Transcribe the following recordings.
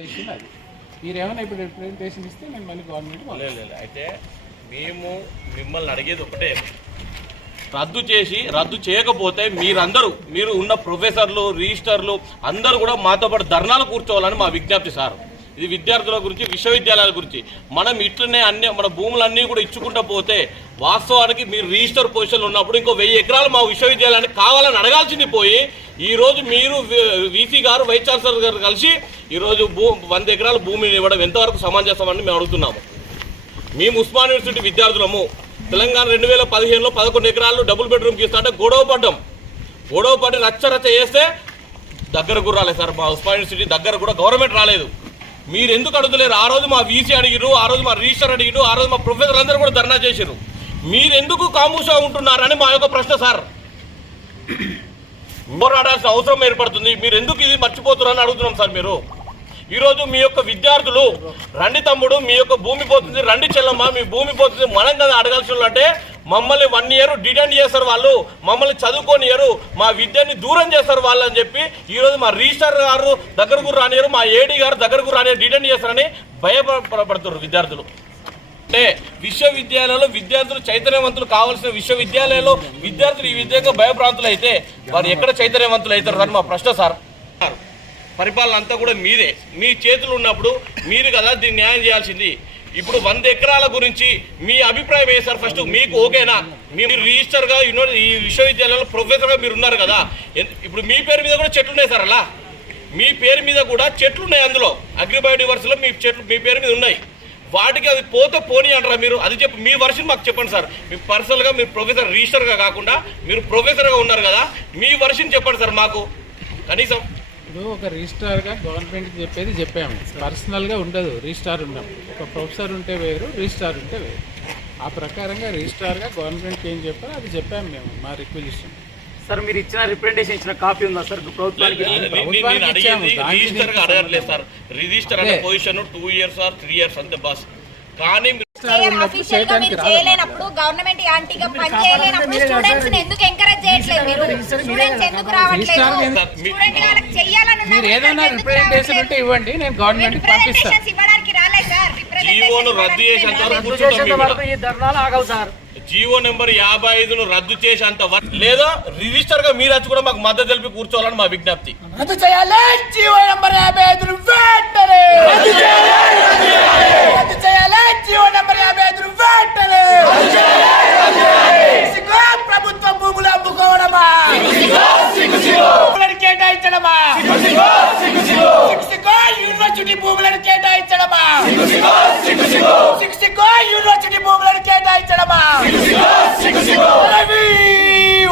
Representation అది మీరు ఏమైనా ఇప్పుడు రిప్రజెంటేషన్ ఇస్తే నేను మళ్ళీ గవర్నమెంట్. అయితే మేము మిమ్మల్ని అడిగేది ఒకటే. రద్దు చేసి రద్దు చేయకపోతే మీరందరూ మీరు ఉన్న ప్రొఫెసర్లు రిజిస్టర్లు అందరూ కూడా మాతో పాటు ధర్నాలు కూర్చోవాలని మా విజ్ఞప్తి సార్. ఇది విద్యార్థుల గురించి విశ్వవిద్యాలయాల గురించి. మనం ఇట్లనే అన్ని మన భూములన్నీ కూడా ఇచ్చుకుంటూ పోతే వాస్తవానికి మీరు రిజిస్టర్ పొజిషన్లో ఉన్నప్పుడు ఇంకో వెయ్యి ఎకరాలు మా విశ్వవిద్యాలయానికి కావాలని అడగాల్సింది పోయి ఈరోజు మీరు వీసీ గారు వైస్ ఛాన్సలర్ గారు కలిసి ఈరోజు భూ వంద ఎకరాల భూమిని ఇవ్వడం ఎంతవరకు సమంజసమని మేము అడుగుతున్నాము. మేము ఉస్మాన్ యూనివర్సిటీ విద్యార్థులము. తెలంగాణ రెండు వేల పదిహేనులో పదకొండు ఎకరాలు డబుల్ బెడ్రూమ్కి ఇస్తుంటే గొడవ పడ్డం. గొడవ పడి రచ్చ రచ్చ చేస్తే దగ్గర కూడా రాలేదు సార్. మా ఉస్మాన్ యూనివర్సిటీ దగ్గర కూడా గవర్నమెంట్ రాలేదు. మీరు ఎందుకు అడుగులేరు ఆ రోజు మా వీసీ అడిగిరు ఆ రోజు మా రిజిస్టర్ అడిగిరు ఆ రోజు మా ప్రొఫెసర్ అందరూ కూడా ధర్నా చేశారు మీరు ఎందుకు కాముషా ఉంటున్నారని మా యొక్క ప్రశ్న సార్. పోరాడాల్సిన అవసరం ఏర్పడుతుంది. మీరు ఎందుకు ఇది మర్చిపోతున్నారని అడుగుతున్నాం సార్ మీరు. ఈరోజు మీ యొక్క విద్యార్థులు రండి తమ్ముడు మీ యొక్క భూమి పోతుంది రండి చెల్లమ్మ మీ భూమి పోతుంది మనం కదా అడగాల్సిన అంటే మమ్మల్ని వన్ ఇయర్ డిటెండ్ చేస్తారు వాళ్ళు మమ్మల్ని చదువుకోనియరు మా విద్యని దూరం చేస్తారు వాళ్ళు అని చెప్పి ఈరోజు మా రిజిస్టర్ గారు దగ్గరకు రానియరు మా ఏడీ గారు దగ్గరకు రానియరు డిటెండ్ చేస్తారని భయపడుతున్నారు విద్యార్థులు. అంటే విశ్వవిద్యాలయంలో విద్యార్థులు చైతన్యవంతులు కావాల్సిన విశ్వవిద్యాలయంలో విద్యార్థులు ఈ విధంగా భయభ్రాంతులు అయితే వారు ఎక్కడ చైతన్యవంతులు అవుతారు అని మా ప్రశ్న సార్. పరిపాలన అంతా కూడా మీదే. మీ చేతులు ఉన్నప్పుడు మీరు కదా దీన్ని న్యాయం చేయాల్సింది. ఇప్పుడు వంద ఎకరాల గురించి మీ అభిప్రాయం ఏ సార్? ఫస్ట్ మీకు ఓకేనా? మీరు రిజిస్టర్గా యూనివర్ ఈ విశ్వవిద్యాలయంలో ప్రొఫెసర్గా మీరు ఉన్నారు కదా. ఇప్పుడు మీ పేరు మీద కూడా చెట్లు ఉన్నాయి సార్ అలా. మీ పేరు మీద కూడా చెట్లు ఉన్నాయి అందులో. అగ్రిబయోడివర్స్లో మీ చెట్లు మీ పేరు మీద ఉన్నాయి. వాటికి అది పోతే పోనీ అంటారా మీరు? అది చెప్పి మీ వర్షన్ మాకు చెప్పండి సార్. మీ పర్సనల్గా మీరు ప్రొఫెసర్ రిజిస్టర్గా కాకుండా మీరు ప్రొఫెసర్గా ఉన్నారు కదా మీ వర్షన్ చెప్పండి సార్ మాకు. కనీసం. ఇప్పుడు ఒక రిజిస్ట్రార్గా గవర్నమెంట్కి చెప్పేది చెప్పాము. పర్సనల్గా ఉండదు రిజిస్ట్రార్ ఉన్నాం. ఒక ప్రొఫెసర్ ఉంటే వేరు రిజిస్ట్రార్ ఉంటే వేరు. ఆ ప్రకారంగా రిజిస్ట్రార్గా గవర్నమెంట్కి ఏం చెప్పారో అది చెప్పాము మేము మా రిక్వజిషన్ సార్ మీరు ఇచ్చిన రిప్రజెంటేషన్ ఇచ్చిన కాపీ ఉందా సార్? ప్రభుత్వానికి నేను- అడిగేది రిజిస్టర్ అడగట్లేదు సార్. రిజిస్టర్ అనే. Position two years or three years అంతే బస్ కానీ మీరు ఉన్నప్పుడు అఫీషియల్గా చేయడానికి మీరు రాదు. చేయలేనప్పుడు గవర్నమెంట్ యాంటీగా పని చేయలేనప్పుడు స్టూడెంట్స్ ఎందుకు ఎంకరేజ్ చేయట్లేదు మీరు? స్టూడెంట్స్ ఎందుకు రావట్లేదు? రిజిస్ట్రార్ ఎందుకు- స్టూడెంట్ వాళ్ళకి చెయ్యాలని మీరు ఏదైనా రిప్రజెంటేషన్ ఉంటే ఇవ్వండి. నేను పంపిస్తాను ఇవ్వడానికి రాలేదు సార్. రద్దు చేసేంత వరకు ఈ ధర్నాలు ఆగవు సార్. జీవో నెంబర్ యాభై ఐదును రద్దు చేసేంత వరకు లేదా రిజిస్టర్గా మీరు వచ్చి కూడా మాకు మద్దతు తెలిపి కూర్చోవాలని మా విజ్ఞప్తి. రద్దు చేయాలి. జీవో నంబర్ యాభై ఐదును వెంటనే. రద్దు చేయాలి. జీవో నంబర్ యాభై ఐదును వెంటనే. సిగ్గు ప్రభుత్వ భూములు అమ్ముకోవడమా? కేటాయించడమా? యూనివర్సిటీ భూములను కేటాయించడమా? సిగ్గు యూనివర్సిటీ భూములను కేటాయించడమా? రవి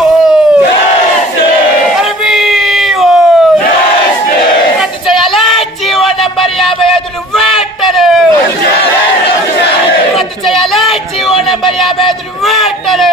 ఓ! రవి ఓ! రద్దు చేయాలి జీవో నంబర్ యాభై ఐదును వెంటనే రద్దు చేయాలి జీవో నంబర్ యాభై ఐదును వెంటనే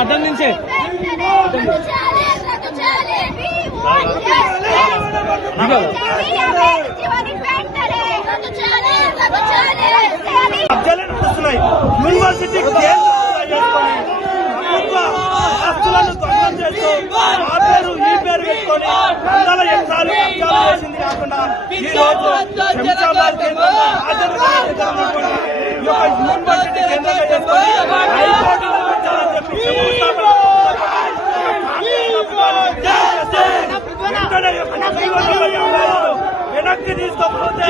అర్థం నుంచే అబ్జాలే నడుస్తున్నాయి యూనివర్సిటీకి కేసు చేసుకొని ప్రభుత్వ ఆస్తులను కాంగ్రెస్ ఆ పెట్టుకొని చేసింది కాకుండా ఈ రోజు శంషాబాద్ కేంద్రంగా యూనివర్సిటీ కేంద్రంగా చేసుకొని హైకోర్టులో వెనక్కి తీసుకోకపోతే